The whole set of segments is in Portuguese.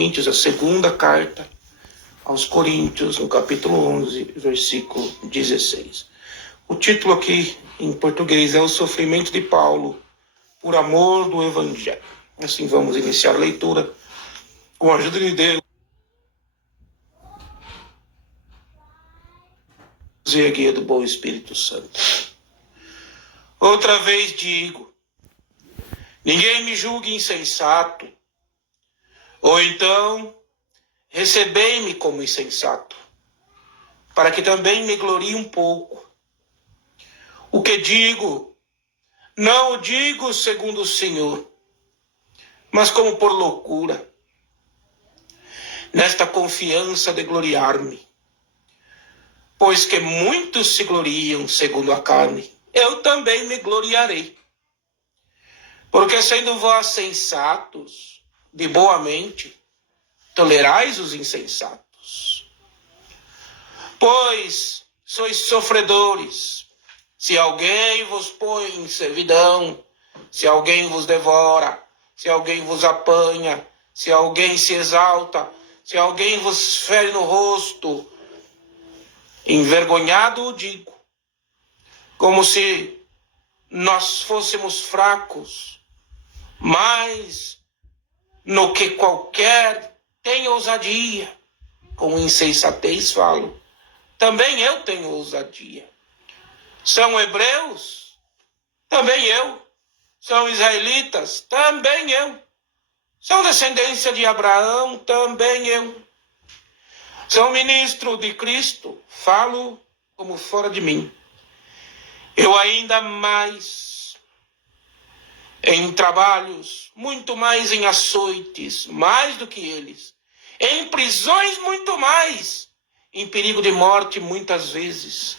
A segunda carta aos Coríntios, no capítulo 11, versículo 16. O título aqui em português é O Sofrimento de Paulo por Amor do Evangelho. Assim vamos iniciar a leitura com a ajuda de Deus e a guia do bom Espírito Santo. Outra vez digo, ninguém me julgue insensato, ou então recebei-me como insensato, para que também me glorie um pouco. O que digo, não o digo segundo o Senhor, mas como por loucura, nesta confiança de gloriar-me. Pois que muitos se gloriam segundo a carne, eu também me gloriarei. Porque sendo vós sensatos, de boa mente, tolerais os insensatos. Pois sois sofredores, se alguém vos põe em servidão, se alguém vos devora, se alguém vos apanha, se alguém se exalta, se alguém vos fere no rosto, envergonhado o digo, como se nós fôssemos fracos, mas no que qualquer tem ousadia, com insensatez falo, também eu tenho ousadia. São hebreus? Também eu. São israelitas? Também eu. São descendência de Abraão? Também eu. São ministro de Cristo? Falo como fora de mim. Eu ainda mais em trabalhos, muito mais em açoites, mais do que eles. Em prisões, muito mais. Em perigo de morte, muitas vezes.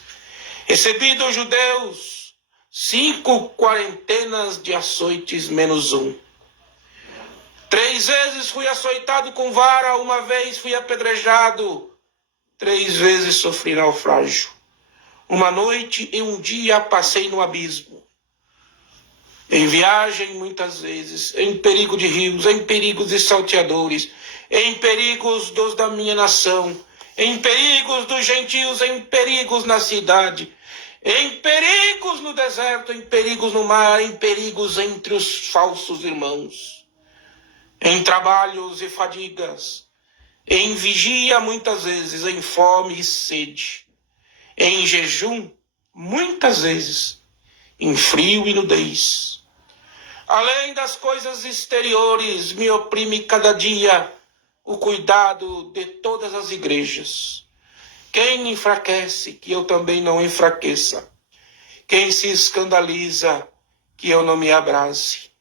Recebi dos judeus 5 quarentenas de açoites menos 1. 3 vezes fui açoitado com vara, 1 vez fui apedrejado, 3 vezes sofri naufrágio. 1 noite e 1 dia passei no abismo. Em viagem, muitas vezes, em perigo de rios, em perigos de salteadores, em perigos dos da minha nação, em perigos dos gentios, em perigos na cidade, em perigos no deserto, em perigos no mar, em perigos entre os falsos irmãos, em trabalhos e fadigas, em vigia muitas vezes, em fome e sede, em jejum muitas vezes, em frio e nudez. Além das coisas exteriores, me oprime cada dia o cuidado de todas as igrejas. Quem enfraquece, que eu também não enfraqueça. Quem se escandaliza, que eu não me abrase.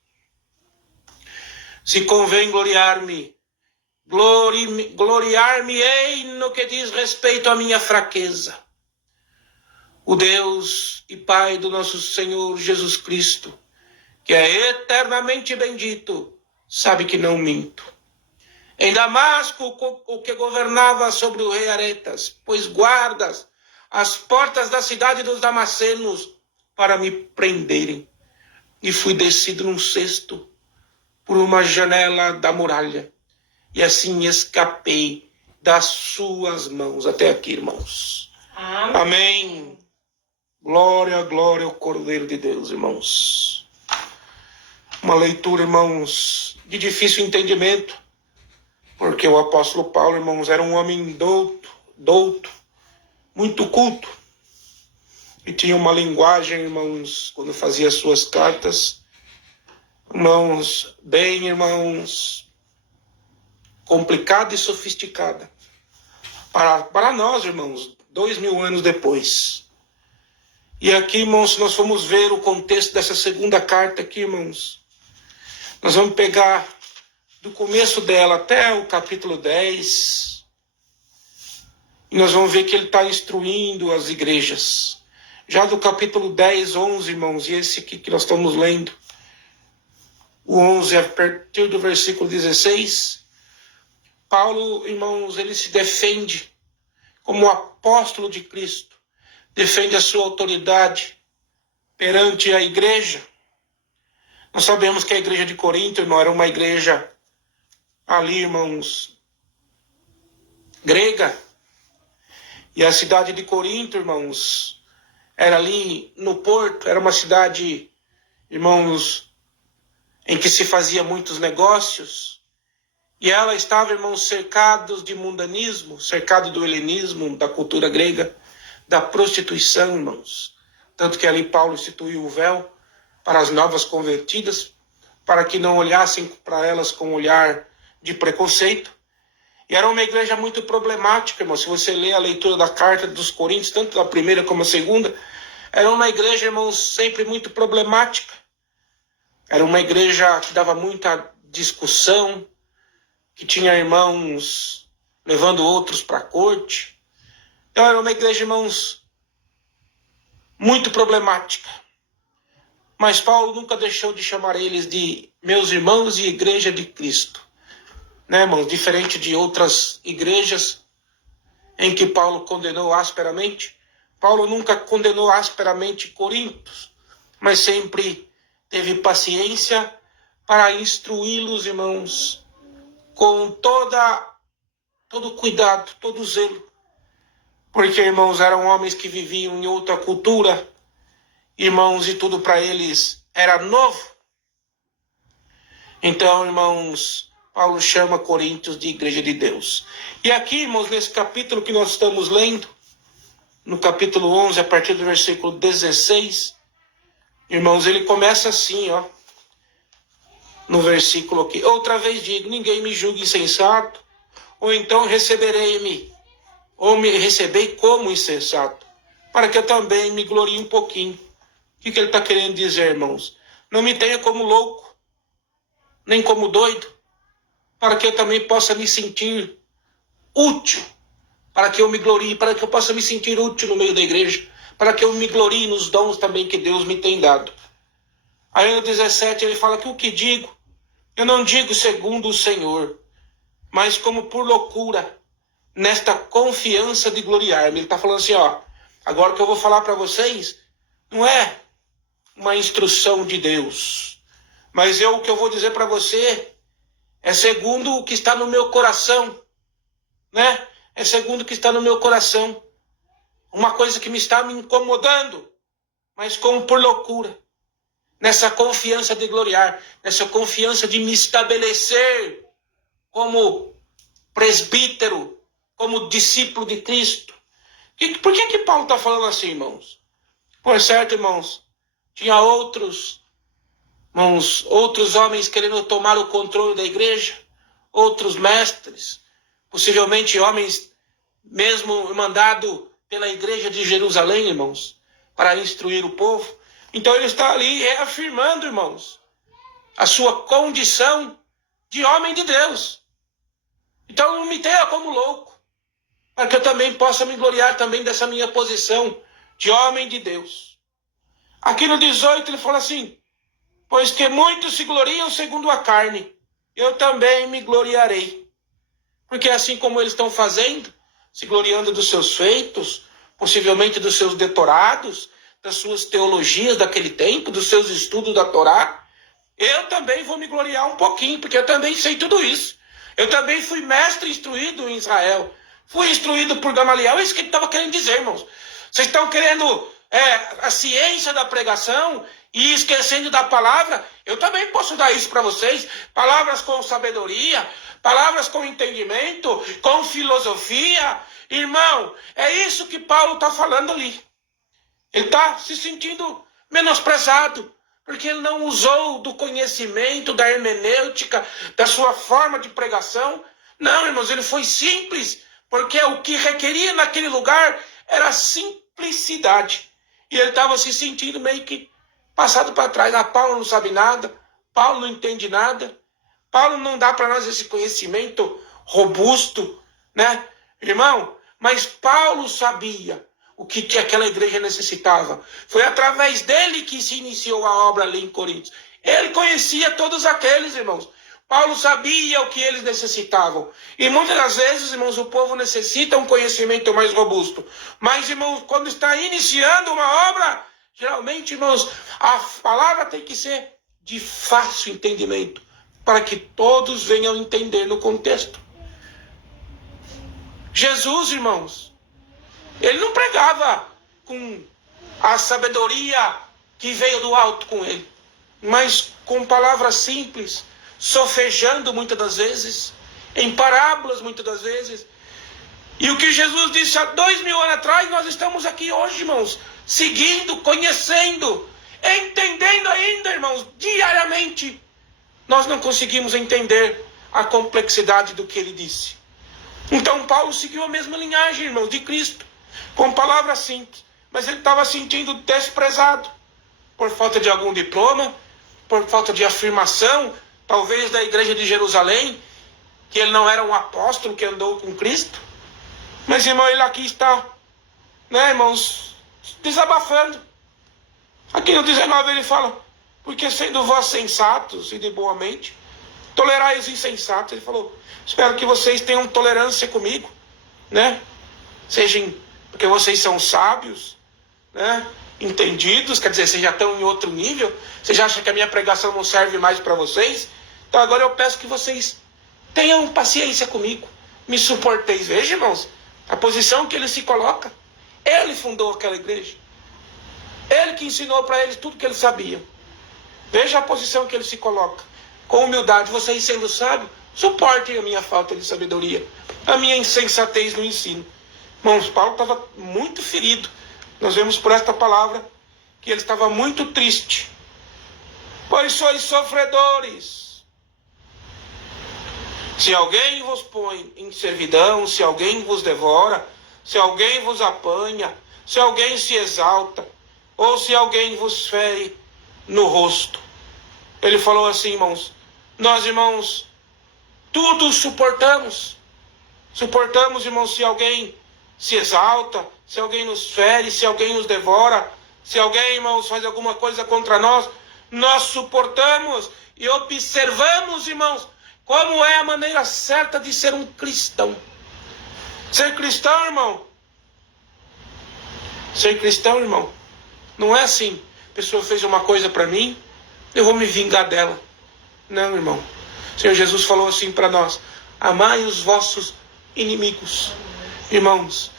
Se convém gloriar-me, gloriar-me-ei no que diz respeito à minha fraqueza. O Deus e Pai do nosso Senhor Jesus Cristo, que é eternamente bendito, sabe que não minto. Em Damasco, o que governava sobre o rei Aretas, pois guardas as portas da cidade dos damascenos para me prenderem. E fui descido num cesto por uma janela da muralha. E assim escapei das suas mãos. Até aqui, irmãos. Amém. Glória, glória ao Cordeiro de Deus, irmãos. Uma leitura, irmãos, de difícil entendimento, porque o apóstolo Paulo, irmãos, era um homem douto, muito culto, e tinha uma linguagem, irmãos, quando fazia suas cartas, irmãos, complicada e sofisticada, para nós, irmãos, 2000 anos depois. E aqui, irmãos, se nós formos ver o contexto dessa segunda carta aqui, irmãos, nós vamos pegar do começo dela até o capítulo 10, e nós vamos ver que ele está instruindo as igrejas. Já do capítulo 10, 11, irmãos, e esse aqui que nós estamos lendo, o 11, a partir do versículo 16, Paulo, irmãos, ele se defende como apóstolo de Cristo, defende a sua autoridade perante a igreja. Nós sabemos que a igreja de Corinto não era uma igreja ali, irmãos, grega. E a cidade de Corinto, irmãos, era ali no porto, era uma cidade, irmãos, em que se fazia muitos negócios. E ela estava, irmãos, cercada de mundanismo, cercado do helenismo, da cultura grega, da prostituição, irmãos. Tanto que ali Paulo instituiu o véu para as novas convertidas, para que não olhassem para elas com um olhar de preconceito. E era uma igreja muito problemática, irmão. Se você ler a leitura da carta dos Coríntios, tanto a primeira como a segunda, era uma igreja, irmãos, sempre muito problemática. Era uma igreja que dava muita discussão, que tinha irmãos levando outros para a corte. Então era uma igreja, irmãos, muito problemática. Mas Paulo nunca deixou de chamar eles de meus irmãos e igreja de Cristo. Né, irmãos? Diferente de outras igrejas em que Paulo condenou asperamente. Paulo nunca condenou asperamente Coríntios, mas sempre teve paciência para instruí-los, irmãos, com todo cuidado, todo zelo. Porque, irmãos, eram homens que viviam em outra cultura, irmãos, e tudo para eles era novo. Então, irmãos, Paulo chama Coríntios de igreja de Deus. E aqui, irmãos, nesse capítulo que nós estamos lendo, no capítulo 11, a partir do versículo 16, irmãos, ele começa assim, ó, no versículo aqui. Outra vez digo, ninguém me julgue insensato, ou então receberei-me, ou me recebei como insensato, para que eu também me glorie um pouquinho. O que ele está querendo dizer, irmãos? Não me tenha como louco, nem como doido, para que eu também possa me sentir útil, para que eu me glorie, para que eu possa me sentir útil no meio da igreja, para que eu me glorie nos dons também que Deus me tem dado. Aí no 17 ele fala que o que digo, eu não digo segundo o Senhor, mas como por loucura, nesta confiança de gloriar-me. Ele está falando assim, ó, agora que eu vou falar para vocês, não é uma instrução de Deus, mas o que eu vou dizer para você é segundo o que está no meu coração, né? É segundo o que está no meu coração. Uma coisa que me está me incomodando, mas como por loucura. Nessa confiança de gloriar, nessa confiança de me estabelecer como presbítero, como discípulo de Cristo. Por que Paulo está falando assim, irmãos? Por certo, irmãos, tinha outros homens querendo tomar o controle da igreja, outros mestres, possivelmente homens mesmo mandado pela igreja de Jerusalém, irmãos, para instruir o povo. Então ele está ali reafirmando, irmãos, a sua condição de homem de Deus. Então não me tenha como louco, para que eu também possa me gloriar também dessa minha posição de homem de Deus. Aqui no 18 ele fala assim, pois que muitos se gloriam segundo a carne, eu também me gloriarei. Porque assim como eles estão fazendo, se gloriando dos seus feitos, possivelmente dos seus doutorados, das suas teologias daquele tempo, dos seus estudos da Torá, eu também vou me gloriar um pouquinho, porque eu também sei tudo isso. Eu também fui mestre instruído em Israel. Fui instruído por Gamaliel, é isso que ele estava querendo dizer, irmãos. Vocês estão querendo a ciência da pregação e esquecendo da palavra? Eu também posso dar isso para vocês. Palavras com sabedoria, palavras com entendimento, com filosofia. Irmão, é isso que Paulo está falando ali. Ele está se sentindo menosprezado, porque ele não usou do conhecimento, da hermenêutica, da sua forma de pregação. Não, irmãos, ele foi simples, porque o que requeria naquele lugar era simplicidade. E ele estava se sentindo meio que passado para trás. Paulo não sabe nada, Paulo não entende nada, Paulo não dá para nós esse conhecimento robusto, né? Irmão, mas Paulo sabia o que aquela igreja necessitava. Foi através dele que se iniciou a obra ali em Coríntios. Ele conhecia todos aqueles, irmãos. Paulo sabia o que eles necessitavam. E muitas das vezes, irmãos, o povo necessita um conhecimento mais robusto. Mas, irmãos, quando está iniciando uma obra, geralmente, irmãos, a palavra tem que ser de fácil entendimento, para que todos venham entender no contexto. Jesus, irmãos, ele não pregava com a sabedoria que veio do alto com ele, mas com palavras simples, sofejando muitas das vezes, em parábolas muitas das vezes. E o que Jesus disse há 2000 anos atrás, nós estamos aqui hoje, irmãos, seguindo, conhecendo, entendendo ainda, irmãos, diariamente. Nós não conseguimos entender a complexidade do que ele disse. Então Paulo seguiu a mesma linhagem, irmãos, de Cristo, com palavras simples, mas ele estava sentindo desprezado por falta de algum diploma, por falta de afirmação, talvez da igreja de Jerusalém, que ele não era um apóstolo que andou com Cristo. Mas, irmão, ele aqui está, né, irmãos, desabafando. Aqui no 19 ele fala: porque sendo vós sensatos e de boa mente, tolerai os insensatos. Ele falou: espero que vocês tenham tolerância comigo, né? Sejam, porque vocês são sábios, né? Entendidos, quer dizer, vocês já estão em outro nível. Vocês acham que a minha pregação não serve mais para vocês? Então agora eu peço que vocês tenham paciência comigo, me suporteis. Veja, irmãos, a posição que ele se coloca. Ele fundou aquela igreja, ele que ensinou para eles tudo que eles sabiam. Veja a posição que ele se coloca, com humildade. Vocês sendo sábios, suportem a minha falta de sabedoria, a minha insensatez no ensino. Irmãos, Paulo estava muito ferido. Nós vemos por esta palavra que ele estava muito triste. Pois sois sofredores. Se alguém vos põe em servidão, se alguém vos devora, se alguém vos apanha, se alguém se exalta, ou se alguém vos fere no rosto. Ele falou assim, irmãos, nós, irmãos, tudo suportamos. Suportamos, irmãos, se alguém se exalta, se alguém nos fere, se alguém nos devora, se alguém, irmãos, faz alguma coisa contra nós, nós suportamos e observamos, irmãos, como é a maneira certa de ser um cristão. Ser cristão, irmão. Ser cristão, irmão, não é assim: a pessoa fez uma coisa para mim, eu vou me vingar dela. Não, irmão. O Senhor Jesus falou assim para nós: amai os vossos inimigos. Irmãos,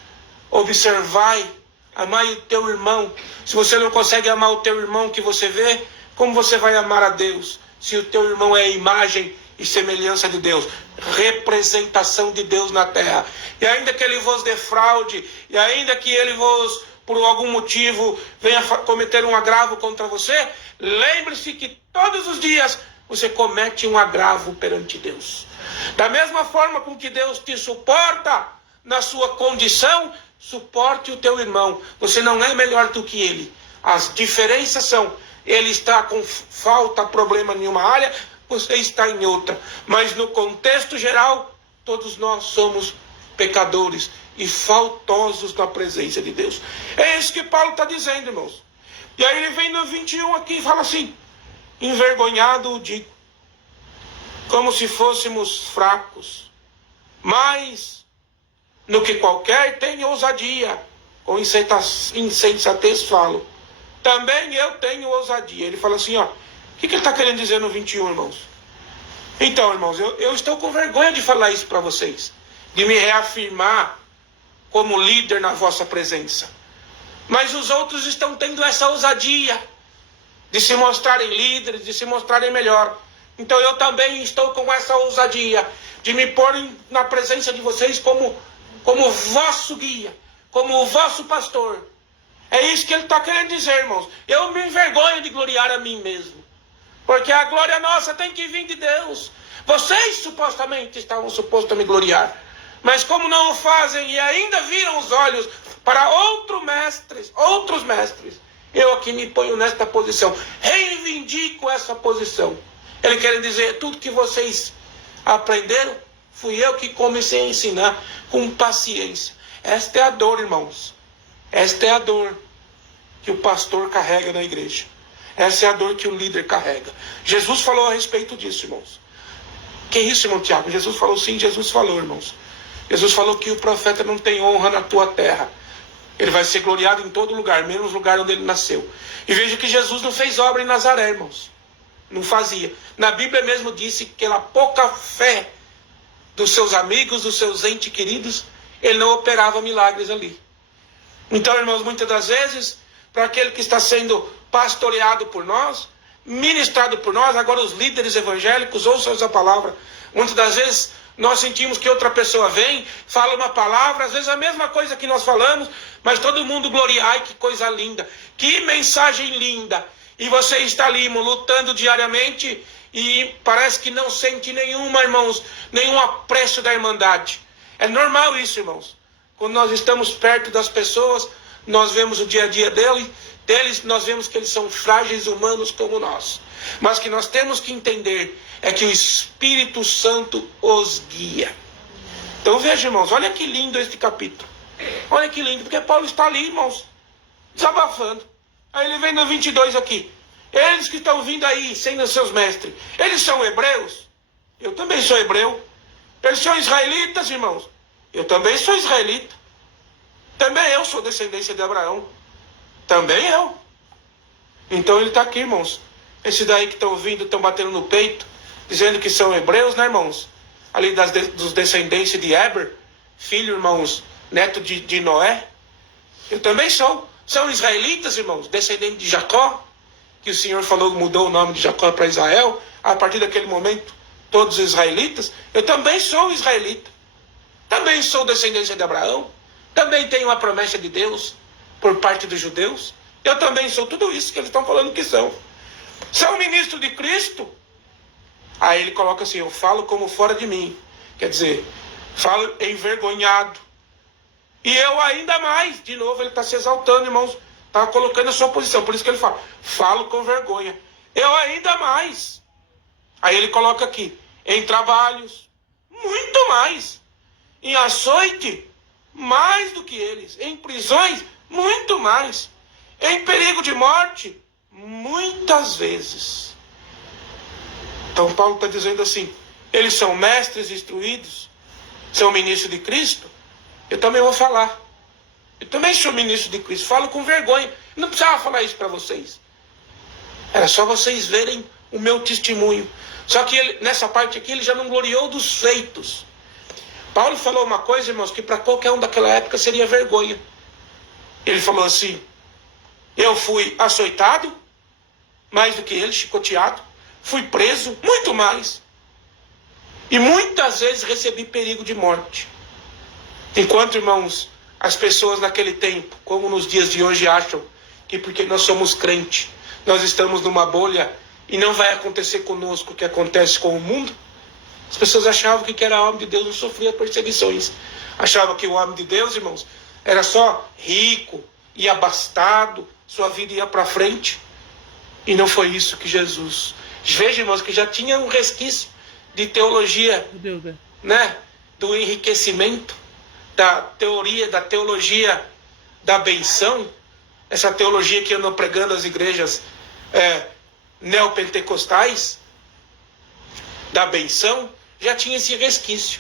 observai, amai o teu irmão. Se você não consegue amar o teu irmão que você vê, como você vai amar a Deus? Se o teu irmão é a imagem e semelhança de Deus, representação de Deus na terra. E ainda que ele vos defraude, e ainda que ele vos, por algum motivo, venha cometer um agravo contra você, lembre-se que todos os dias você comete um agravo perante Deus. Da mesma forma com que Deus te suporta na sua condição, suporte o teu irmão. Você não é melhor do que ele. As diferenças são: ele está com falta, problema em uma área, você está em outra. Mas no contexto geral, todos nós somos pecadores e faltosos na presença de Deus. É isso que Paulo está dizendo, irmãos. E aí ele vem no 21 aqui e fala assim: envergonhado o digo, como se fôssemos fracos, mas no que qualquer tem ousadia, com insensatez falo, também eu tenho ousadia. Ele fala assim, ó, o que ele está querendo dizer no 21, irmãos? Então, irmãos, eu estou com vergonha de falar isso para vocês, de me reafirmar como líder na vossa presença. Mas os outros estão tendo essa ousadia de se mostrarem líderes, de se mostrarem melhor. Então eu também estou com essa ousadia de me pôr na presença de vocês como vosso guia, como o vosso pastor. É isso que ele está querendo dizer, irmãos. Eu me envergonho de gloriar a mim mesmo, porque a glória nossa tem que vir de Deus. Vocês supostamente estavam supostos a me gloriar, mas como não o fazem e ainda viram os olhos para outros mestres, eu aqui me ponho nesta posição, reivindico essa posição. Ele quer dizer, tudo que vocês aprenderam, fui eu que comecei a ensinar com paciência. Esta é a dor, irmãos. Esta é a dor que o pastor carrega na igreja. Essa é a dor que o líder carrega. Jesus falou a respeito disso, irmãos. Que isso, irmão Tiago? Jesus falou sim, Jesus falou, irmãos. Jesus falou que o profeta não tem honra na tua terra. Ele vai ser gloriado em todo lugar, menos no lugar onde ele nasceu. E veja que Jesus não fez obra em Nazaré, irmãos. Não fazia. Na Bíblia mesmo disse que pela pouca fé dos seus amigos, dos seus entes queridos, ele não operava milagres ali. Então, irmãos, muitas das vezes, para aquele que está sendo pastoreado por nós, ministrado por nós, agora os líderes evangélicos, ouçam essa palavra. Muitas das vezes nós sentimos que outra pessoa vem, fala uma palavra, às vezes a mesma coisa que nós falamos, mas todo mundo gloria, ai que coisa linda, que mensagem linda. E você está ali, irmão, lutando diariamente e parece que não sente nenhum apreço da irmandade. É normal isso, irmãos. Quando nós estamos perto das pessoas, nós vemos o dia a dia deles, nós vemos que eles são frágeis humanos como nós. Mas que nós temos que entender é que o Espírito Santo os guia. Então veja, irmãos, olha que lindo este capítulo. Olha que lindo, porque Paulo está ali, irmãos, desabafando. Aí ele vem no 22 aqui. Eles que estão vindo aí, sendo seus mestres, eles são hebreus? Eu também sou hebreu. Eles são israelitas, irmãos? Eu também sou israelita. Também eu sou descendência de Abraão. Também eu. Então ele está aqui, irmãos. Esses daí que estão vindo, estão batendo no peito, dizendo que são hebreus, né, irmãos? Ali dos descendentes de Eber, filho, irmãos, neto de Noé. Eu também sou. São israelitas, irmãos, descendentes de Jacó, que o Senhor falou, mudou o nome de Jacó para Israel. A partir daquele momento, todos os israelitas. Eu também sou israelita. Também sou descendência de Abraão. Também tenho a promessa de Deus por parte dos judeus. Eu também sou tudo isso que eles estão falando que são. São ministros de Cristo. Aí ele coloca assim, eu falo como fora de mim. Quer dizer, falo envergonhado. E eu ainda mais. De novo ele está se exaltando, irmãos. Está colocando a sua posição. Por isso que ele fala, falo com vergonha. Eu ainda mais. Aí ele coloca aqui, em trabalhos, muito mais. Em açoite, mais do que eles. Em prisões, muito mais. Em perigo de morte, muitas vezes. Então Paulo está dizendo assim, eles são mestres instruídos, são ministros de Cristo. Eu também vou falar. Eu também sou ministro de Cristo, falo com vergonha. Não precisava falar isso para vocês. Era só vocês verem o meu testemunho. Só que ele, nessa parte aqui ele já não gloriou dos feitos. Paulo falou uma coisa, irmãos, que para qualquer um daquela época seria vergonha. Ele falou assim, eu fui açoitado, mais do que ele, chicoteado. Fui preso, muito mais. E muitas vezes recebi perigo de morte. Enquanto, irmãos, as pessoas naquele tempo, como nos dias de hoje, acham que porque nós somos crentes, nós estamos numa bolha e não vai acontecer conosco o que acontece com o mundo. As pessoas achavam que era homem de Deus não sofria perseguições. Achavam que o homem de Deus, irmãos, era só rico e abastado, sua vida ia para frente. E não foi isso que Jesus... Veja, irmãos, que já tinha um resquício de teologia, né? Do enriquecimento, da teologia da benção, essa teologia que andam pregando as igrejas neopentecostais, da benção, já tinha esse resquício.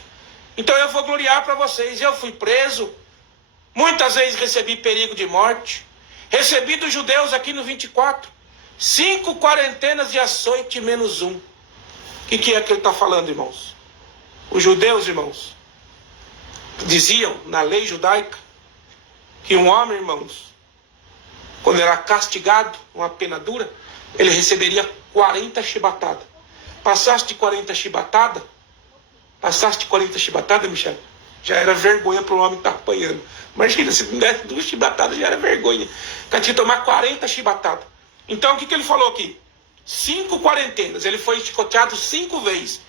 Então eu vou gloriar para vocês, eu fui preso, muitas vezes recebi perigo de morte, recebi dos judeus aqui no 24, 5 quarentenas de açoite menos 1. O que é que ele está falando, irmãos? Os judeus, irmãos, diziam na lei judaica que um homem, irmãos, quando era castigado, uma pena dura, ele receberia 40 chibatadas. Passaste de 40 chibatadas, Michel, já era vergonha para o homem estar apanhando. Imagina, se não desse 2 chibatadas já era vergonha. Tinha que tomar 40 chibatadas. Então o que ele falou aqui? 5 quarentenas, ele foi chicoteado 5 vezes.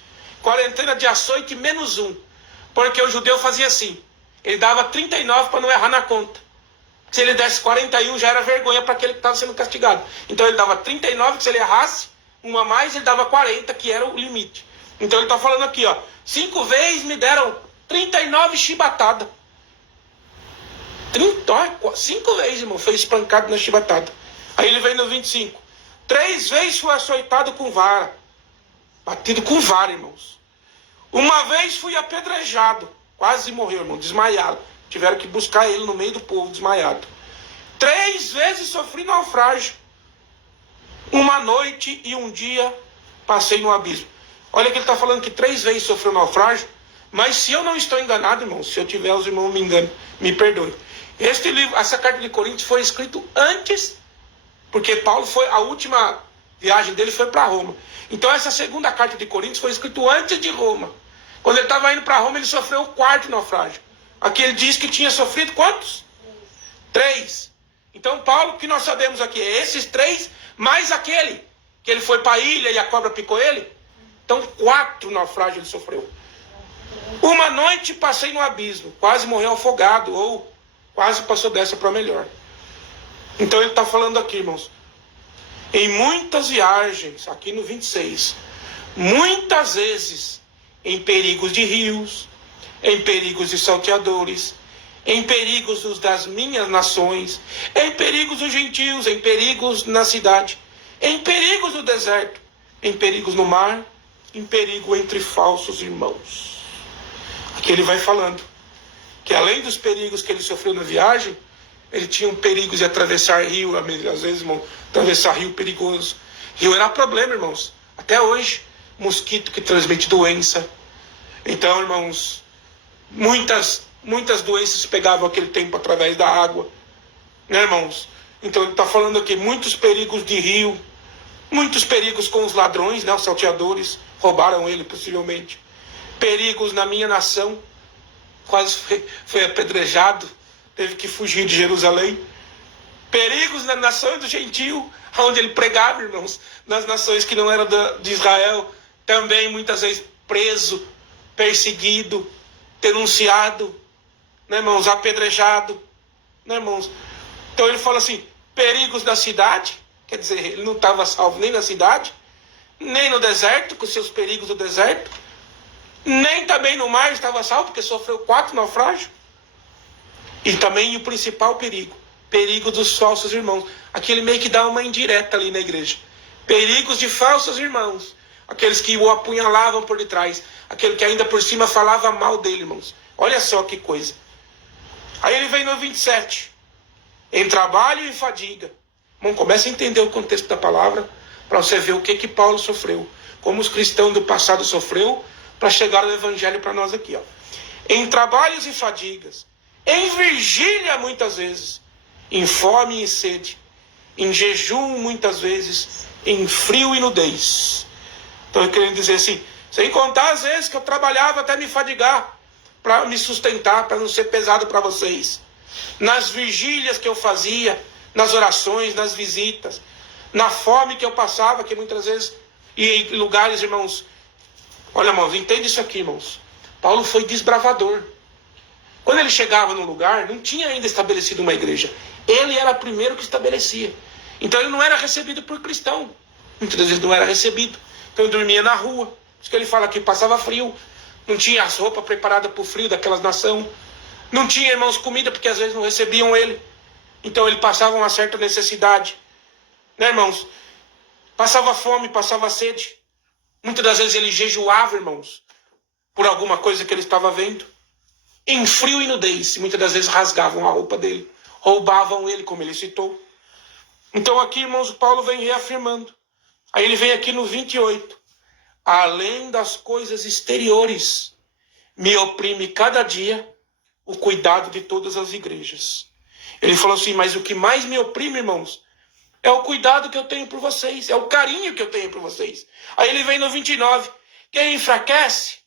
Quarentena de açoite menos 1. Porque o judeu fazia assim, ele dava 39 para não errar na conta. Se ele desse 41 já era vergonha para aquele que estava sendo castigado. Então ele dava 39, que se ele errasse uma a mais, ele dava 40, que era o limite. Então ele está falando aqui, ó, 5 vezes me deram 39 chibatadas. 5 vezes, irmão, foi espancado na chibatada. Aí ele vem no 25. 3 vezes foi açoitado com vara. Batido com vara, irmãos. Uma vez fui apedrejado. Quase morreu, irmão, desmaiado. Tiveram que buscar ele no meio do povo, desmaiado. 3 vezes sofri naufrágio. Uma noite e um dia passei no abismo. Olha que ele está falando que 3 vezes sofreu naufrágio, mas se eu não estou enganado, irmão, se eu tiver, os irmãos me enganam, me perdoem. Este livro, essa carta de Coríntios foi escrito antes, porque Paulo foi, a última viagem dele foi para Roma. Então essa segunda carta de Coríntios foi escrita antes de Roma. Quando ele estava indo para Roma, ele sofreu o 4º naufrágio. Aqui ele diz que tinha sofrido quantos? 3. Então Paulo, o que nós sabemos aqui é esses 3, mais aquele, que ele foi para a ilha e a cobra picou ele. Então 4 naufrágios ele sofreu. Uma noite passei no abismo, quase morreu afogado, ou quase passou dessa para melhor. Então ele está falando aqui, irmãos, em muitas viagens, aqui no 26, muitas vezes em perigos de rios, em perigos de salteadores, em perigos das minhas nações, em perigos dos gentios, em perigos na cidade, em perigos no deserto, em perigos no mar, em perigo entre falsos irmãos. Aqui ele vai falando que além dos perigos que ele sofreu na viagem, ele tinha um perigo de atravessar rio, às vezes, irmão, atravessar rio perigoso. Rio era problema, irmãos. Até hoje, mosquito que transmite doença. Então, irmãos, muitas doenças pegavam aquele tempo através da água, né, irmãos? Então ele está falando aqui, muitos perigos de rio, muitos perigos com os ladrões, né, os salteadores, roubaram ele possivelmente. Perigos na minha nação, quase foi apedrejado, teve que fugir de Jerusalém. Perigos na nação do gentio, onde ele pregava, irmãos, nas nações que não eram de Israel, também muitas vezes preso, perseguido, denunciado, né, irmãos, apedrejado, né, irmãos? Então ele fala assim, perigos da cidade, quer dizer, ele não estava salvo nem na cidade, nem no deserto, com seus perigos do deserto, nem também no mar estava salvo, porque sofreu 4 naufrágios. E também o principal perigo dos falsos irmãos. Aqui ele meio que dá uma indireta ali na igreja. Perigos de falsos irmãos, aqueles que o apunhalavam por detrás, aquele que ainda por cima falava mal dele, irmãos. Olha só que coisa. Aí ele vem no 27. Em trabalho e fadiga. Bom, começa a entender o contexto da palavra, para você ver o que Paulo sofreu. Como os cristãos do passado sofreu, para chegar ao evangelho para nós aqui. Ó. Em trabalhos e fadigas. Em vigília muitas vezes. Em fome e sede. Em jejum muitas vezes. Em frio e nudez. Então eu quero dizer assim, sem contar as vezes que eu trabalhava até me fadigar, para me sustentar, para não ser pesado para vocês. Nas vigílias que eu fazia, nas orações, nas visitas, na fome que eu passava, que muitas vezes, e em lugares, irmãos, olha, irmãos, entende isso aqui, irmãos. Paulo foi desbravador. Quando ele chegava num lugar, não tinha ainda estabelecido uma igreja. Ele era o primeiro que estabelecia. Então ele não era recebido por cristão. Muitas vezes não era recebido. Então ele dormia na rua. Por isso que ele fala que passava frio. Não tinha as roupas preparadas para o frio daquelas nações. Não tinha, irmãos, comida, porque às vezes não recebiam ele. Então ele passava uma certa necessidade. Né, irmãos? Passava fome, passava sede. Muitas das vezes ele jejuava, irmãos, por alguma coisa que ele estava vendo. Em frio e nudez. Muitas das vezes rasgavam a roupa dele. Roubavam ele, como ele citou. Então aqui, irmãos, Paulo vem reafirmando. Aí ele vem aqui no 28. Além das coisas exteriores, me oprime cada dia o cuidado de todas as igrejas. Ele falou assim, mas o que mais me oprime, irmãos, é o cuidado que eu tenho por vocês, é o carinho que eu tenho por vocês. Aí ele vem no 29, quem enfraquece?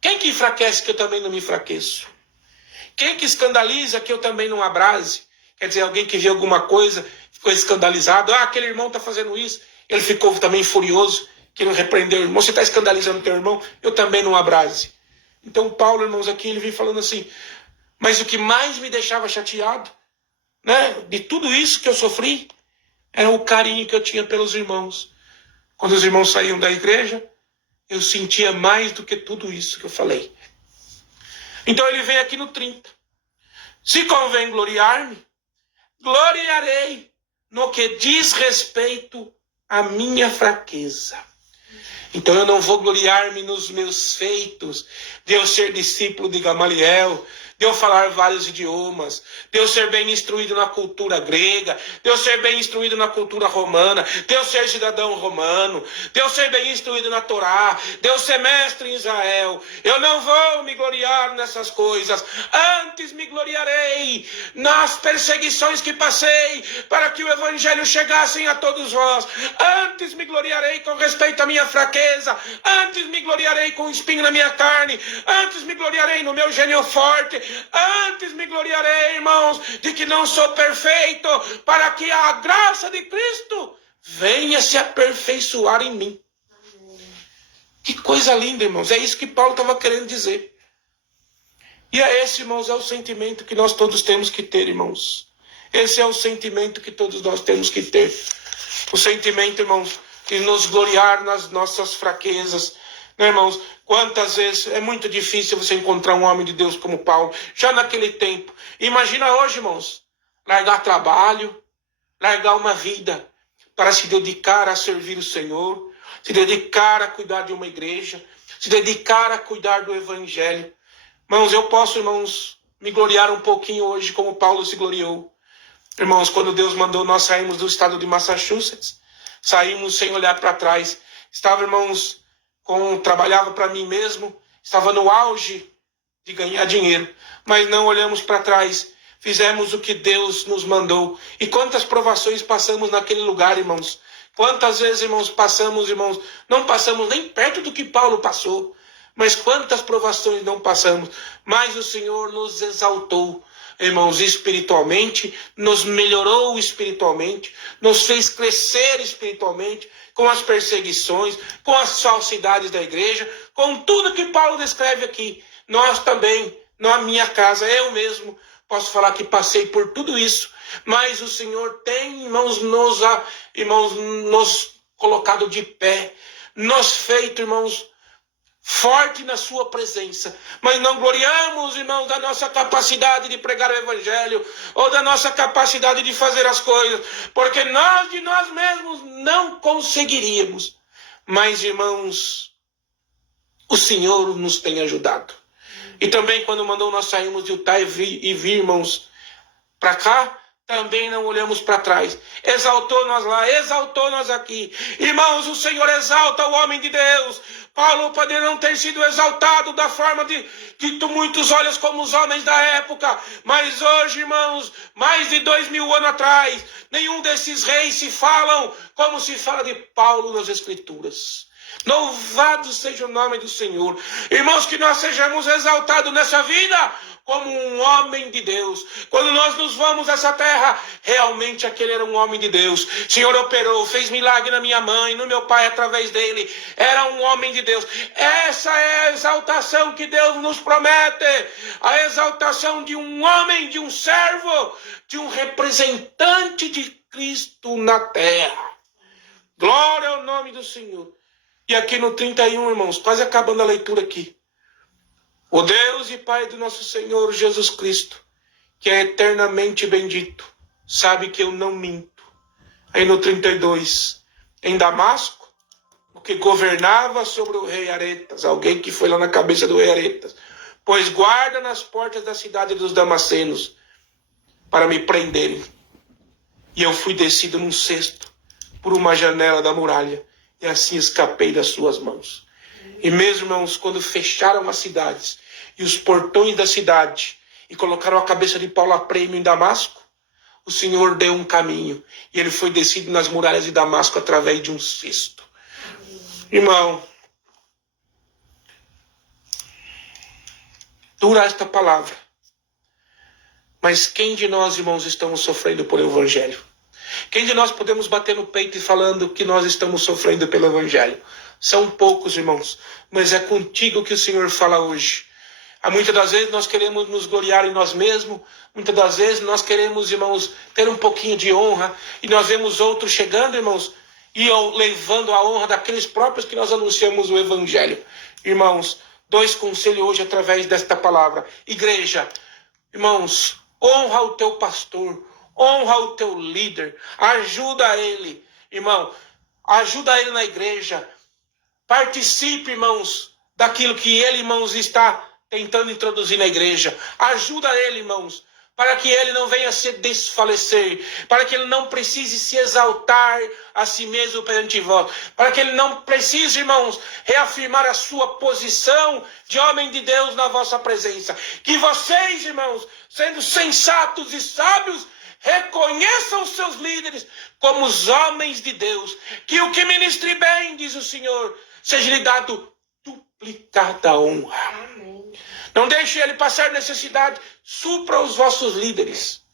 Quem que enfraquece que eu também não me enfraqueço? Quem que escandaliza que eu também não abrase? Quer dizer, alguém que vê alguma coisa, ficou escandalizado, aquele irmão está fazendo isso, ele ficou também furioso, que não repreendeu o irmão, você está escandalizando teu irmão, eu também não abrase. Então Paulo, irmãos, aqui ele vem falando assim, mas o que mais me deixava chateado, né, de tudo isso que eu sofri, era o carinho que eu tinha pelos irmãos. Quando os irmãos saíam da igreja, eu sentia mais do que tudo isso que eu falei. Então ele vem aqui no 30. Se convém gloriar-me, gloriarei no que diz respeito à minha fraqueza. Então eu não vou gloriar-me nos meus feitos, de eu ser discípulo de Gamaliel, de eu falar vários idiomas, de eu ser bem instruído na cultura grega, de eu ser bem instruído na cultura romana, de eu ser cidadão romano, de eu ser bem instruído na Torá, de eu ser mestre em Israel. Eu não vou me gloriar nessas coisas, antes me gloriarei nas perseguições que passei para que o evangelho chegasse a todos vós. Antes me gloriarei com respeito à minha fraqueza, antes me gloriarei com espinho na minha carne, antes me gloriarei no meu gênio forte, antes me gloriarei, irmãos, de que não sou perfeito, para que a graça de Cristo venha se aperfeiçoar em mim. Que coisa linda, irmãos. É isso que Paulo estava querendo dizer. E é esse, irmãos, é o sentimento que nós todos temos que ter, irmãos. Esse é o sentimento que todos nós temos que ter. O sentimento, irmãos, de nos gloriar nas nossas fraquezas. Né, irmãos? Quantas vezes é muito difícil você encontrar um homem de Deus como Paulo, já naquele tempo. Imagina hoje, irmãos, largar trabalho, largar uma vida para se dedicar a servir o Senhor, se dedicar a cuidar de uma igreja, se dedicar a cuidar do evangelho. Irmãos, eu posso, irmãos, me gloriar um pouquinho hoje como Paulo se gloriou. Irmãos, quando Deus mandou nós saímos do estado de Massachusetts, saímos sem olhar para trás. Estava, irmãos, trabalhava para mim mesmo, estava no auge de ganhar dinheiro, mas não olhamos para trás, fizemos o que Deus nos mandou. E quantas provações passamos naquele lugar, irmãos? Quantas vezes, irmãos, irmãos, não passamos nem perto do que Paulo passou, mas quantas provações não passamos, mas o Senhor nos exaltou, irmãos, espiritualmente, nos melhorou espiritualmente, nos fez crescer espiritualmente, com as perseguições, com as falsidades da igreja, com tudo que Paulo descreve aqui. Nós também, na minha casa, eu mesmo, posso falar que passei por tudo isso, mas o Senhor tem, irmãos, nos colocado de pé, nos feito, irmãos, forte na sua presença, mas não gloriamos, irmãos, da nossa capacidade de pregar o evangelho, ou da nossa capacidade de fazer as coisas, porque nós de nós mesmos não conseguiríamos, mas, irmãos, o Senhor nos tem ajudado. E também quando mandou nós sairmos de Utah e vir, irmãos, para cá, também não olhamos para trás. Exaltou nós lá, exaltou nós aqui. Irmãos, o Senhor exalta o homem de Deus. Paulo pode não ter sido exaltado da forma que tu muitos olhas como os homens da época, mas hoje, irmãos, mais de 2000 anos atrás, nenhum desses reis se falam como se fala de Paulo nas Escrituras. Louvado seja o nome do Senhor. Irmãos, que nós sejamos exaltados nessa vida como um homem de Deus. Quando nós nos vamos dessa terra, realmente aquele era um homem de Deus. O Senhor operou, fez milagre na minha mãe, no meu pai através dele. Era um homem de Deus. Essa é a exaltação que Deus nos promete. A exaltação de um homem, de um servo, de um representante de Cristo na terra. Glória ao nome do Senhor. E aqui no 31, irmãos, quase acabando a leitura aqui. O Deus e Pai do nosso Senhor Jesus Cristo, que é eternamente bendito, sabe que eu não minto. Aí no 32, em Damasco, o que governava sobre o rei Aretas, alguém que foi lá na cabeça do rei Aretas, pois guarda nas portas da cidade dos Damascenos, para me prenderem. E eu fui descido num cesto, por uma janela da muralha, e assim escapei das suas mãos. E mesmo, irmãos, quando fecharam as cidades e os portões da cidade e colocaram a cabeça de Paulo a prêmio em Damasco, o Senhor deu um caminho e ele foi descido nas muralhas de Damasco através de um cesto. Irmão, dura esta palavra. Mas quem de nós, irmãos, estamos sofrendo por evangelho? Quem de nós podemos bater no peito e falando que nós estamos sofrendo pelo evangelho? São poucos, irmãos, mas é contigo que o Senhor fala hoje. Muitas das vezes nós queremos nos gloriar em nós mesmos, muitas das vezes nós queremos, irmãos, ter um pouquinho de honra, e nós vemos outros chegando, irmãos, e levando a honra daqueles próprios que nós anunciamos o evangelho. Irmãos, 2 conselhos hoje através desta palavra. Igreja, irmãos, honra o teu pastor, honra o teu líder, ajuda ele, irmão, ajuda ele na igreja, participe, irmãos, daquilo que ele, irmãos, está tentando introduzir na igreja. Ajuda ele, irmãos, para que ele não venha se desfalecer, para que ele não precise se exaltar a si mesmo perante vós, para que ele não precise, irmãos, reafirmar a sua posição de homem de Deus na vossa presença. Que vocês, irmãos, sendo sensatos e sábios, reconheçam os seus líderes como os homens de Deus. Que o que ministre bem, diz o Senhor, seja lhe dado duplicada honra. Amém. Não deixe ele passar necessidade, supra os vossos líderes.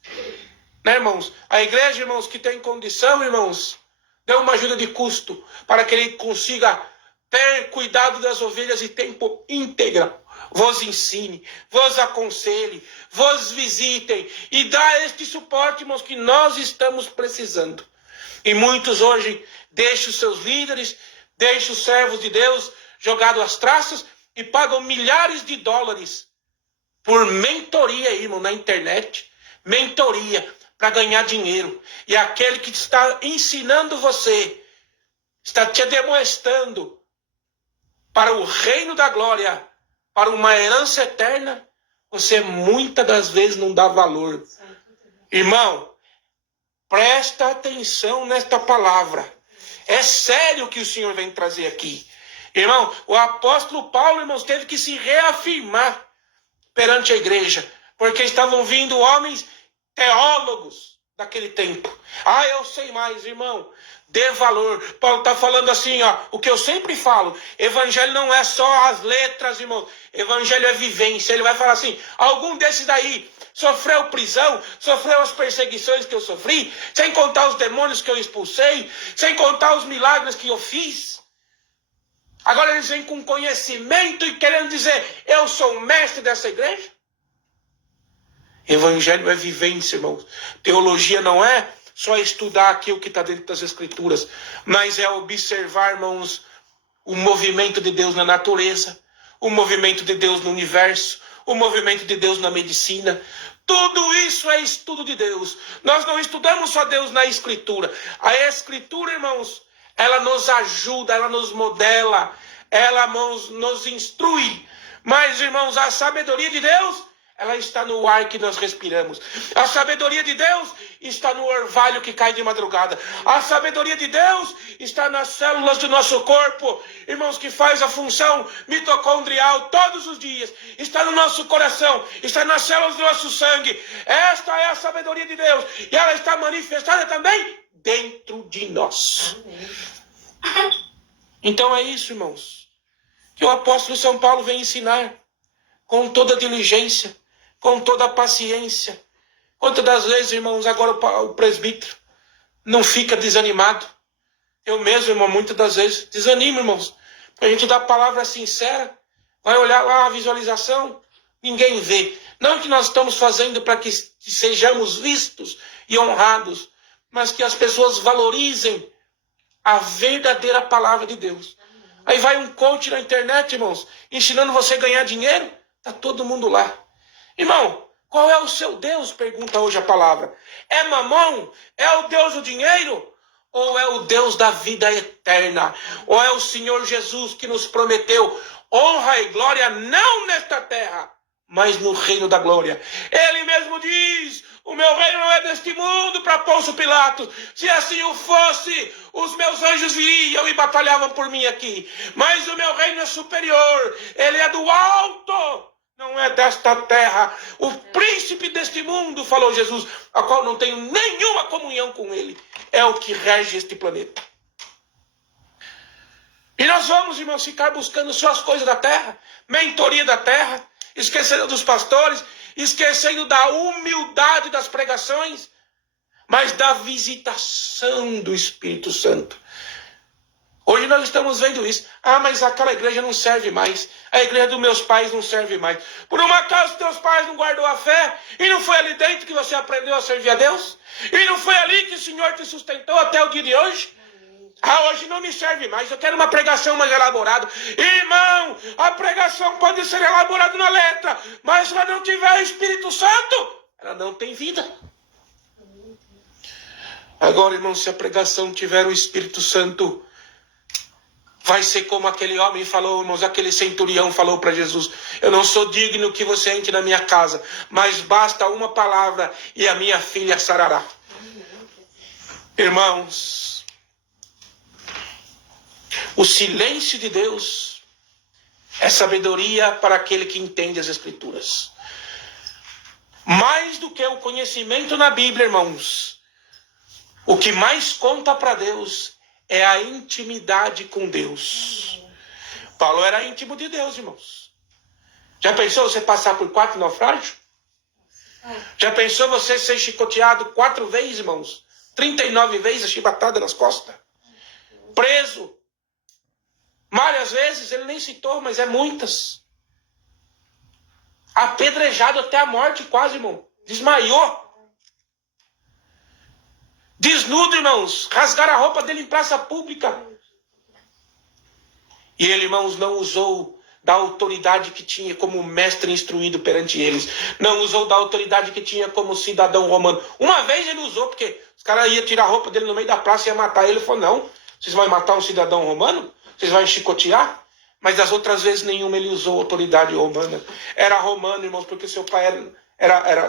Né, irmãos? A igreja, irmãos, que tem condição, irmãos, dê uma ajuda de custo para que ele consiga ter cuidado das ovelhas e tempo íntegro. Vos ensine, vos aconselhe, vos visitem e dá este suporte, irmãos, que nós estamos precisando. E muitos hoje deixam os seus líderes, deixam os servos de Deus jogados às traças e pagam milhares de dólares por mentoria, irmão, na internet. Mentoria para ganhar dinheiro. E aquele que está ensinando você, está te demonstrando para o reino da glória, para uma herança eterna, você muitas das vezes não dá valor. Irmão, presta atenção nesta palavra. É sério o que o Senhor vem trazer aqui. Irmão, o apóstolo Paulo, irmãos, teve que se reafirmar perante a igreja, porque estavam vindo homens teólogos daquele tempo. Ah, eu sei mais, irmão. Dê valor. Paulo está falando assim, ó, o que eu sempre falo, evangelho não é só as letras, irmão. Evangelho é vivência. Ele vai falar assim, algum desses daí sofreu prisão, sofreu as perseguições que eu sofri, sem contar os demônios que eu expulsei, sem contar os milagres que eu fiz. Agora eles vêm com conhecimento e querendo dizer, eu sou o mestre dessa igreja? Evangelho é vivência, irmãos. Teologia não é só estudar aquilo que está dentro das Escrituras, mas é observar, irmãos, o movimento de Deus na natureza, o movimento de Deus no universo, o movimento de Deus na medicina. Tudo isso é estudo de Deus. Nós não estudamos só Deus na Escritura. A Escritura, irmãos, ela nos ajuda, ela nos modela, ela, irmãos, nos instrui. Mas, irmãos, a sabedoria de Deus, ela está no ar que nós respiramos. A sabedoria de Deus está no orvalho que cai de madrugada. A sabedoria de Deus está nas células do nosso corpo, irmãos, que faz a função mitocondrial todos os dias. Está no nosso coração, está nas células do nosso sangue. Esta é a sabedoria de Deus. E ela está manifestada também dentro de nós. Então é isso, irmãos, que o apóstolo São Paulo vem ensinar com toda diligência, com toda paciência. Quantas das vezes, irmãos, agora o presbítero não fica desanimado? Eu mesmo, irmão, muitas das vezes desanimo, irmãos. A gente dá a palavra sincera, vai olhar lá a visualização, ninguém vê. Não que nós estamos fazendo para que sejamos vistos e honrados, mas que as pessoas valorizem a verdadeira palavra de Deus. Aí vai um coach na internet, irmãos, ensinando você a ganhar dinheiro. Está todo mundo lá. Irmão, qual é o seu Deus? Pergunta hoje a palavra. É Mamon? É o Deus do dinheiro? Ou é o Deus da vida eterna? Ou é o Senhor Jesus que nos prometeu honra e glória não nesta terra, mas no reino da glória? Ele mesmo diz, o meu reino não é deste mundo, para Pôncio Pilatos. Se assim o fosse, os meus anjos viriam e batalhavam por mim aqui. Mas o meu reino é superior, ele é do alto, não é desta terra. O príncipe deste mundo, falou Jesus, a qual não tenho nenhuma comunhão com ele, é o que rege este planeta. E nós vamos, irmãos, ficar buscando só as coisas da terra, mentoria da terra, esquecendo dos pastores, esquecendo da humildade das pregações, mas da visitação do Espírito Santo. Hoje nós estamos vendo isso. Ah, mas aquela igreja não serve mais. A igreja dos meus pais não serve mais. Por um acaso teus pais não guardou a fé? E não foi ali dentro que você aprendeu a servir a Deus? E não foi ali que o Senhor te sustentou até o dia de hoje? Ah, hoje não me serve mais, eu quero uma pregação mais elaborada. Irmão, a pregação pode ser elaborada na letra, mas se ela não tiver o Espírito Santo, ela não tem vida. Agora, irmão, se a pregação tiver o Espírito Santo, vai ser como aquele homem falou, irmãos, aquele centurião falou para Jesus: eu não sou digno que você entre na minha casa, mas basta uma palavra e a minha filha sarará. Irmãos, o silêncio de Deus é sabedoria para aquele que entende as Escrituras. Mais do que o conhecimento na Bíblia, irmãos, o que mais conta para Deus é a intimidade com Deus. Paulo era íntimo de Deus, irmãos. Já pensou você passar por 4 naufrágios? Já pensou você ser chicoteado 4 vezes, irmãos? 39 vezes chibatada nas costas? Preso? Várias vezes, ele nem citou, mas é muitas. Apedrejado até a morte quase, irmão. Desmaiou. Desnudo, irmãos. Rasgaram a roupa dele em praça pública. E ele, irmãos, não usou da autoridade que tinha como mestre instruído perante eles. Não usou da autoridade que tinha como cidadão romano. Uma vez ele usou, porque os caras iam tirar a roupa dele no meio da praça e iam matar ele. Ele falou: não, vocês vão matar um cidadão romano? Vocês vão chicotear? Mas das outras vezes nenhuma ele usou autoridade romana. Era romano, irmãos, porque seu pai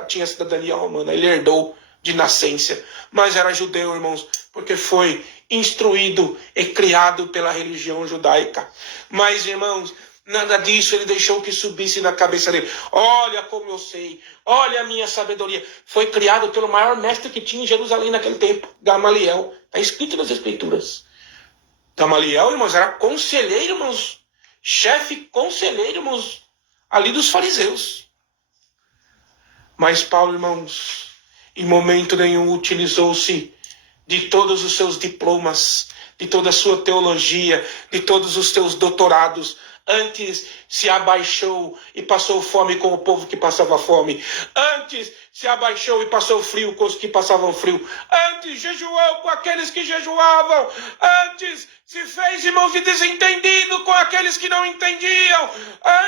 tinha cidadania romana. Ele herdou de nascença. Mas era judeu, irmãos, porque foi instruído e criado pela religião judaica. Mas, irmãos, nada disso ele deixou que subisse na cabeça dele. Olha como eu sei, olha a minha sabedoria. Foi criado pelo maior mestre que tinha em Jerusalém naquele tempo, Gamaliel. Está escrito nas Escrituras. Gamaliel, irmãos, era conselheiro, irmãos, chefe conselheiro, irmãos, ali dos fariseus. Mas Paulo, irmãos, em momento nenhum utilizou-se de todos os seus diplomas, de toda a sua teologia, de todos os seus doutorados. Antes se abaixou e passou fome com o povo que passava fome. Antes se abaixou e passou frio com os que passavam frio. Antes jejuou com aqueles que jejuavam. Antes se fez, irmãos, de desentendido com aqueles que não entendiam.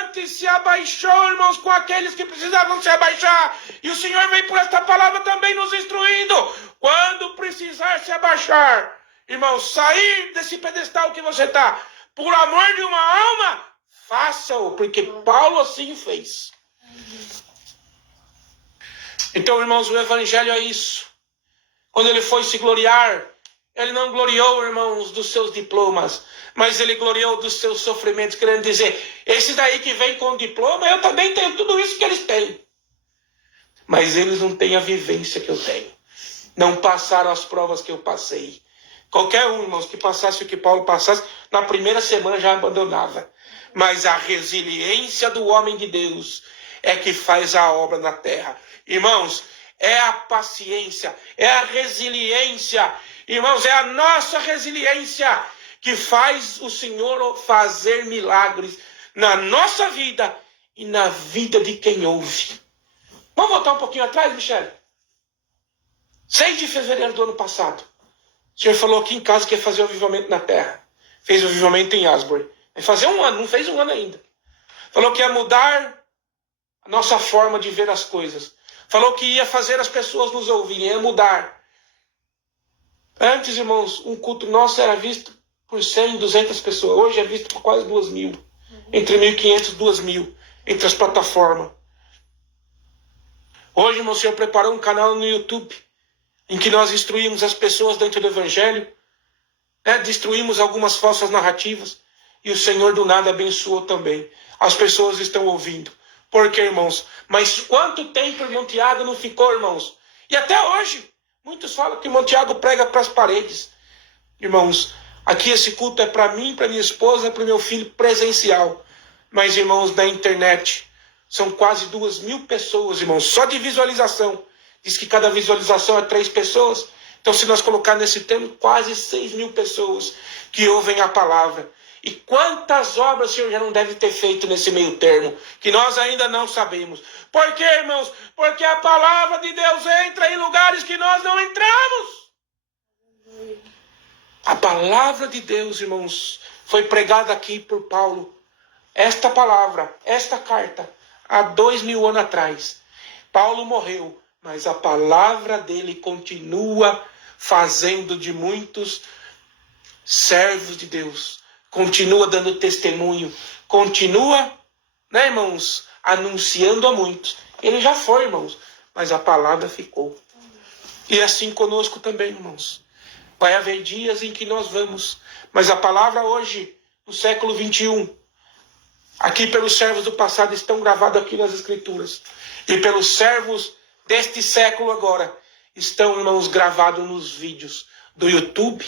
Antes se abaixou, irmãos, com aqueles que precisavam se abaixar. E o Senhor vem por esta palavra também nos instruindo. Quando precisar se abaixar, irmãos, sair desse pedestal que você está, por amor de uma alma, faça-o, porque Paulo assim fez. Então, irmãos, o evangelho é isso. Quando ele foi se gloriar, ele não gloriou, irmãos, dos seus diplomas, mas ele gloriou dos seus sofrimentos, querendo dizer: esses daí que vêm com diploma, eu também tenho tudo isso que eles têm. Mas eles não têm a vivência que eu tenho. Não passaram as provas que eu passei. Qualquer um, irmãos, que passasse o que Paulo passasse, na primeira semana já abandonava. Mas a resiliência do homem de Deus é que faz a obra na terra. Irmãos, é a paciência, é a resiliência. Irmãos, é a nossa resiliência que faz o Senhor fazer milagres na nossa vida e na vida de quem ouve. Vamos voltar um pouquinho atrás, Michele? 6 de fevereiro do ano passado. O Senhor falou aqui em casa que ia fazer o avivamento na terra. Fez o avivamento em Asbury. Vai fazer 1 ano, não fez 1 ano ainda. Falou que ia mudar a nossa forma de ver as coisas. Falou que ia fazer as pessoas nos ouvirem, ia mudar. Antes, irmãos, um culto nosso era visto por 100, 200 pessoas. Hoje é visto por quase 2.000. Entre 1.500 e 2.000. Entre as plataformas. Hoje, irmão, o Senhor preparou um canal no YouTube em que nós instruímos as pessoas dentro do Evangelho, destruímos algumas falsas narrativas, e o Senhor do nada abençoou também. As pessoas estão ouvindo. Por quê, irmãos? Mas quanto tempo o irmão Tiago não ficou, irmãos? E até hoje, muitos falam que o irmão Tiago prega para as paredes. Irmãos, aqui esse culto é para mim, para minha esposa, para o meu filho presencial. Mas, irmãos, na internet, são quase 2.000 pessoas, irmãos, só de visualização. Diz que cada visualização é 3 pessoas. Então, se nós colocar nesse termo, quase 6.000 pessoas que ouvem a palavra. E quantas obras o Senhor já não deve ter feito nesse meio termo, que nós ainda não sabemos. Por quê, irmãos? Porque a palavra de Deus entra em lugares que nós não entramos. A palavra de Deus, irmãos, foi pregada aqui por Paulo. Esta palavra, esta carta, há 2.000 anos atrás. Paulo morreu. Mas a palavra dele continua fazendo de muitos servos de Deus, continua dando testemunho, continua, né, irmãos, anunciando a muitos. Ele já foi, irmãos, mas a palavra ficou. E assim conosco também, irmãos. Vai haver dias em que nós vamos, mas a palavra hoje, no século 21, aqui pelos servos do passado, estão gravados aqui nas Escrituras. E pelos servos deste século agora, estão, irmãos, gravados nos vídeos do YouTube,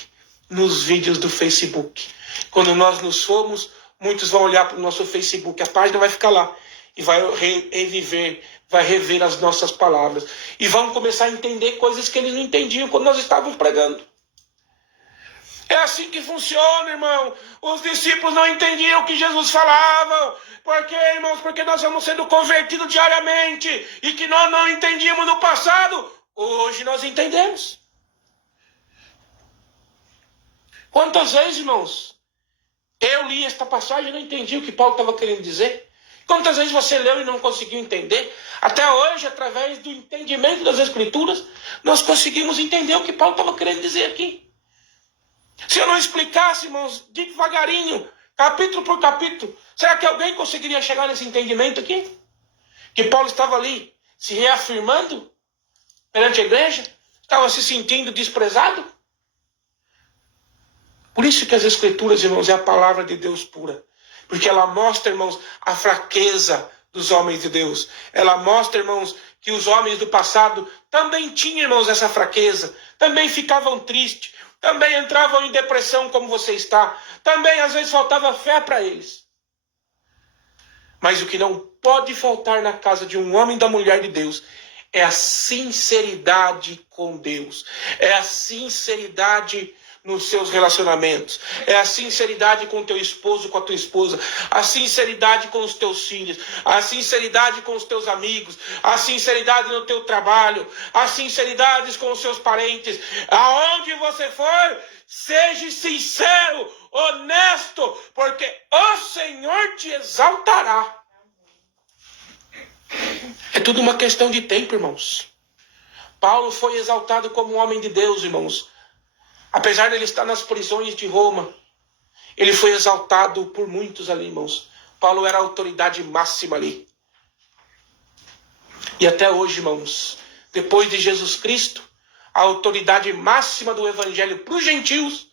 nos vídeos do Facebook. Quando nós nos formos, muitos vão olhar para o nosso Facebook, a página vai ficar lá, e vai reviver, vai rever as nossas palavras. E vão começar a entender coisas que eles não entendiam quando nós estávamos pregando. É assim que funciona, irmão. Os discípulos não entendiam o que Jesus falava. Por quê, irmãos? Porque nós vamos sendo convertidos diariamente. E que nós não entendíamos no passado, hoje nós entendemos. Quantas vezes, irmãos, eu li esta passagem e não entendi o que Paulo estava querendo dizer? Quantas vezes você leu e não conseguiu entender? Até hoje, através do entendimento das Escrituras, nós conseguimos entender o que Paulo estava querendo dizer aqui. Se eu não explicasse, irmãos, devagarinho, capítulo por capítulo, será que alguém conseguiria chegar nesse entendimento aqui? Que Paulo estava ali se reafirmando perante a igreja? Estava se sentindo desprezado? Por isso que as Escrituras, irmãos, é a palavra de Deus pura. Porque ela mostra, irmãos, a fraqueza dos homens de Deus. Ela mostra, irmãos, que os homens do passado também tinham, irmãos, essa fraqueza. Também ficavam tristes. Também entravam em depressão como você está. Também, às vezes, faltava fé para eles. Mas o que não pode faltar na casa de um homem e da mulher de Deus é a sinceridade com Deus. É a sinceridade nos seus relacionamentos. É a sinceridade com o teu esposo, com a tua esposa. A sinceridade com os teus filhos. A sinceridade com os teus amigos. A sinceridade no teu trabalho. A sinceridade com os seus parentes. Aonde você for, seja sincero, honesto, porque o Senhor te exaltará. É tudo uma questão de tempo, irmãos. Paulo foi exaltado como um homem de Deus, irmãos. Apesar de ele estar nas prisões de Roma, ele foi exaltado por muitos ali, irmãos. Paulo era a autoridade máxima ali. E até hoje, irmãos, depois de Jesus Cristo, a autoridade máxima do evangelho para os gentios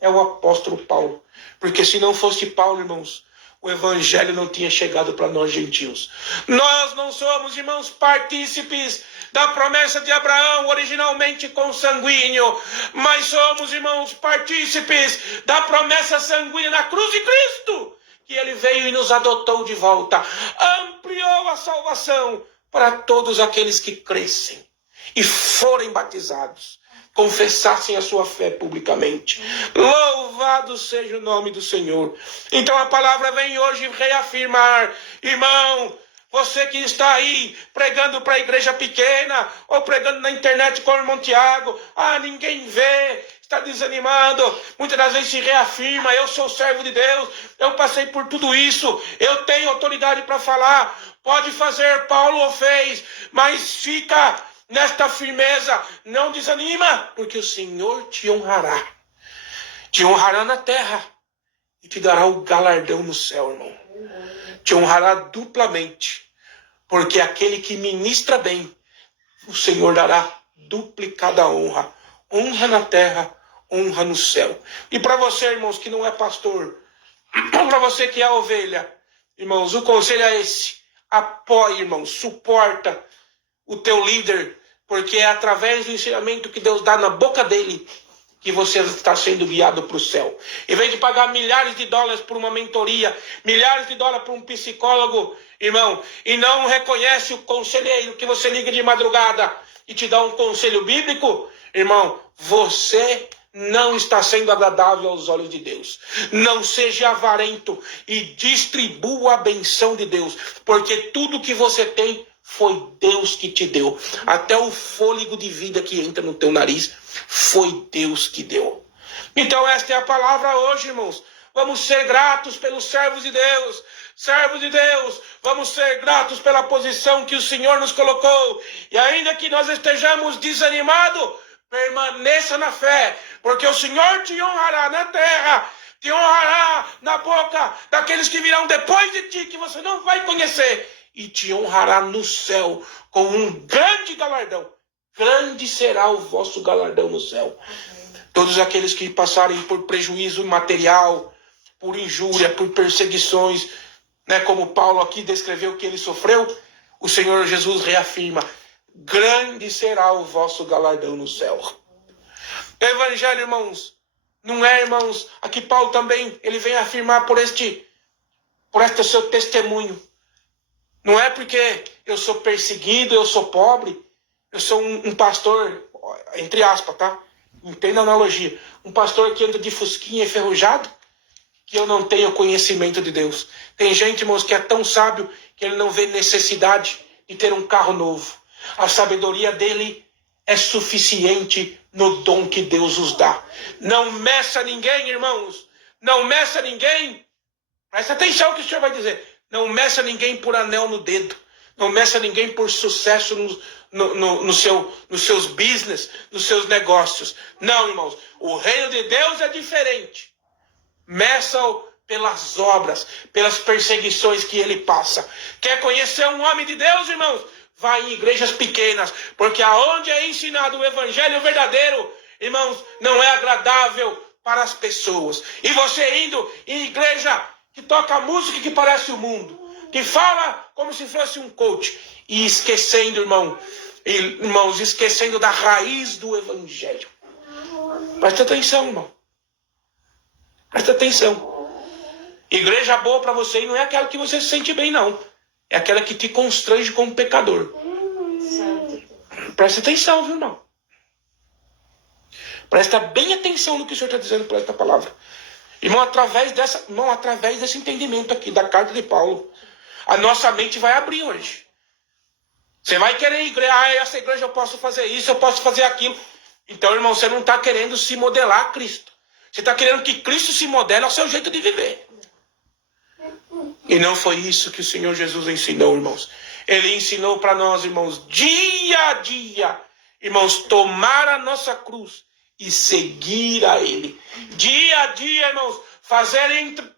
é o apóstolo Paulo. Porque se não fosse Paulo, irmãos, o evangelho não tinha chegado para nós gentios. Nós não somos, irmãos, partícipes da promessa de Abraão, originalmente consanguíneo, mas somos, irmãos, partícipes da promessa sanguínea na cruz de Cristo, que ele veio e nos adotou de volta, ampliou a salvação para todos aqueles que crescem e forem batizados, confessassem a sua fé publicamente. Louvado seja o nome do Senhor. Então a palavra vem hoje reafirmar, irmão, você que está aí pregando para a igreja pequena, ou pregando na internet com o irmão Tiago, ninguém vê, está desanimado, muitas das vezes se reafirma, eu sou servo de Deus, eu passei por tudo isso, eu tenho autoridade para falar, pode fazer, Paulo o fez, mas fica nesta firmeza, não desanima, porque o Senhor te honrará na terra, e te dará o galardão no céu, irmão. Te honrará duplamente, porque aquele que ministra bem, o Senhor dará duplicada honra. Honra na terra, honra no céu. E para você, irmãos, que não é pastor, para você que é ovelha, irmãos, o conselho é esse. Apoie, irmãos, suporta o teu líder, porque é através do ensinamento que Deus dá na boca dele que você está sendo guiado para o céu. Em vez de pagar milhares de dólares por uma mentoria, milhares de dólares por um psicólogo, irmão, e não reconhece o conselheiro que você liga de madrugada e te dá um conselho bíblico, irmão, você não está sendo agradável aos olhos de Deus. Não seja avarento e distribua a benção de Deus, porque tudo que você tem foi Deus que te deu. Até o fôlego de vida que entra no teu nariz foi Deus que deu. Então esta é a palavra hoje, irmãos. Vamos ser gratos pelos servos de Deus. Servos de Deus, vamos ser gratos pela posição que o Senhor nos colocou. E ainda que nós estejamos desanimados, permaneça na fé, porque o Senhor te honrará na terra, te honrará na boca daqueles que virão depois de ti, que você não vai conhecer, e te honrará no céu com um grande galardão. Grande será o vosso galardão no céu. Todos aqueles que passarem por prejuízo material, por injúria, por perseguições, né, como Paulo aqui descreveu que ele sofreu, o Senhor Jesus reafirma: grande será o vosso galardão no céu. O evangelho, irmãos, não é, irmãos, aqui Paulo também, ele vem afirmar por este seu testemunho. Não é porque eu sou perseguido, eu sou pobre, eu sou um pastor, entre aspas, tá? Entenda a analogia. Um pastor que anda de fusquinha enferrujado, que eu não tenho conhecimento de Deus. Tem gente, irmãos, que é tão sábio que ele não vê necessidade de ter um carro novo. A sabedoria dele é suficiente no dom que Deus os dá. Não meça ninguém, irmãos. Não meça ninguém. Presta atenção no que o Senhor vai dizer. Não meça ninguém por anel no dedo. Não meça ninguém por sucesso nos seus business, nos seus negócios. Não, irmãos. O reino de Deus é diferente. Meça-o pelas obras, pelas perseguições que ele passa. Quer conhecer um homem de Deus, irmãos? Vai em igrejas pequenas, porque aonde é ensinado o evangelho verdadeiro, irmãos, não é agradável para as pessoas. E você indo em igreja que toca música que parece o mundo, que fala como se fosse um coach, e esquecendo, irmãos, esquecendo da raiz do evangelho. Presta atenção, irmão. Presta atenção. Igreja boa para você não é aquela que você se sente bem, não. É aquela que te constrange como pecador. Presta atenção, viu, irmão? Presta bem atenção no que o Senhor está dizendo por esta palavra. Irmão, através desse entendimento aqui da carta de Paulo, a nossa mente vai abrir hoje. Você vai querer igreja, essa igreja eu posso fazer isso, eu posso fazer aquilo. Então, irmão, você não está querendo se modelar a Cristo. Você está querendo que Cristo se modele ao seu jeito de viver. E não foi isso que o Senhor Jesus ensinou, irmãos. Ele ensinou para nós, irmãos, dia a dia, irmãos, tomar a nossa cruz e seguir a Ele. Dia a dia, irmãos, fazer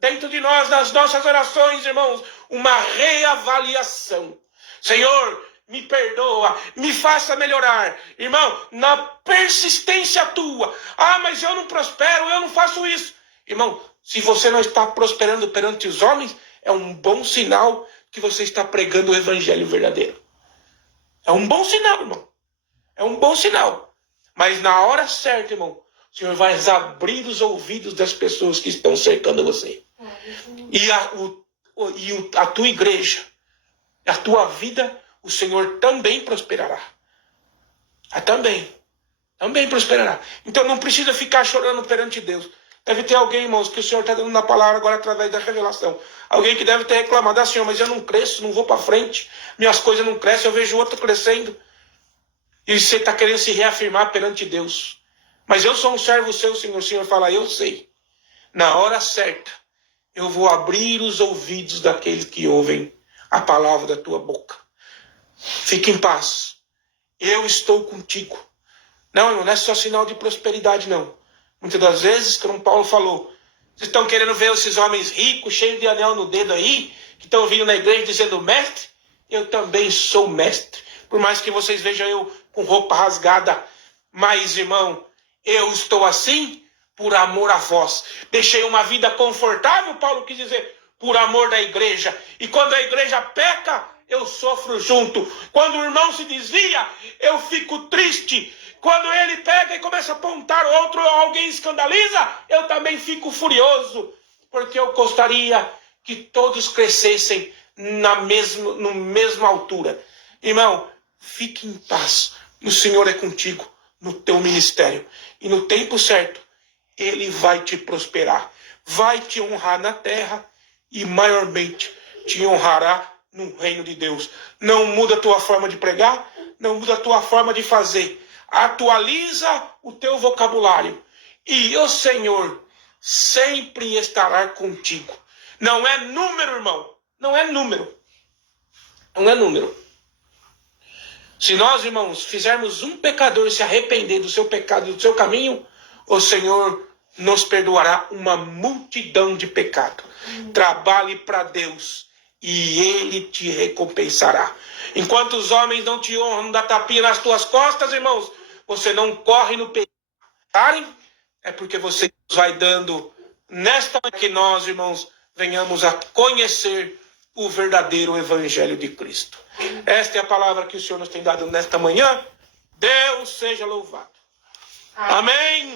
dentro de nós, nas nossas orações, irmãos, uma reavaliação. Senhor, me perdoa, me faça melhorar. Irmão, na persistência tua. Ah, mas eu não prospero, eu não faço isso. Irmão, se você não está prosperando perante os homens, é um bom sinal que você está pregando o evangelho verdadeiro. É um bom sinal, irmão. É um bom sinal. Mas na hora certa, irmão, o Senhor vai abrir os ouvidos das pessoas que estão cercando você. E a tua igreja, a tua vida, o Senhor também prosperará. Também prosperará. Então não precisa ficar chorando perante Deus. Deve ter alguém, irmãos, que o Senhor está dando na palavra agora através da revelação. Alguém que deve ter reclamado: Senhor, mas eu não cresço, não vou para frente. Minhas coisas não crescem, eu vejo outro crescendo. E você está querendo se reafirmar perante Deus. Mas eu sou um servo seu, Senhor. O Senhor fala: eu sei. Na hora certa, eu vou abrir os ouvidos daqueles que ouvem a palavra da tua boca. Fique em paz. Eu estou contigo. Não, irmão, não é só sinal de prosperidade, não. Muitas das vezes, como Paulo falou, vocês estão querendo ver esses homens ricos, cheios de anel no dedo aí, que estão vindo na igreja dizendo mestre? Eu também sou mestre. Por mais que vocês vejam eu com roupa rasgada. Mas, irmão, eu estou assim por amor a vós. Deixei uma vida confortável, Paulo quis dizer, por amor da igreja. E quando a igreja peca, eu sofro junto. Quando o irmão se desvia, eu fico triste. Quando ele pega e começa a apontar outro, alguém escandaliza, eu também fico furioso. Porque eu gostaria que todos crescessem no mesma altura. Irmão, fique em paz. O Senhor é contigo no teu ministério. E no tempo certo, Ele vai te prosperar. Vai te honrar na terra e maiormente te honrará no reino de Deus. Não muda a tua forma de pregar, não muda a tua forma de fazer. Atualiza o teu vocabulário. E o Senhor sempre estará contigo. Não é número, irmão. Não é número. Não é número. Se nós, irmãos, fizermos um pecador se arrepender do seu pecado, do seu caminho, o Senhor nos perdoará uma multidão de pecado. Trabalhe para Deus e Ele te recompensará. Enquanto os homens não te honram, não dá tapinha nas tuas costas, irmãos, você não corre no pecado. É porque você vai dando nesta que nós, irmãos, venhamos a conhecer o verdadeiro evangelho de Cristo. Esta é a palavra que o Senhor nos tem dado nesta manhã. Deus seja louvado. Amém.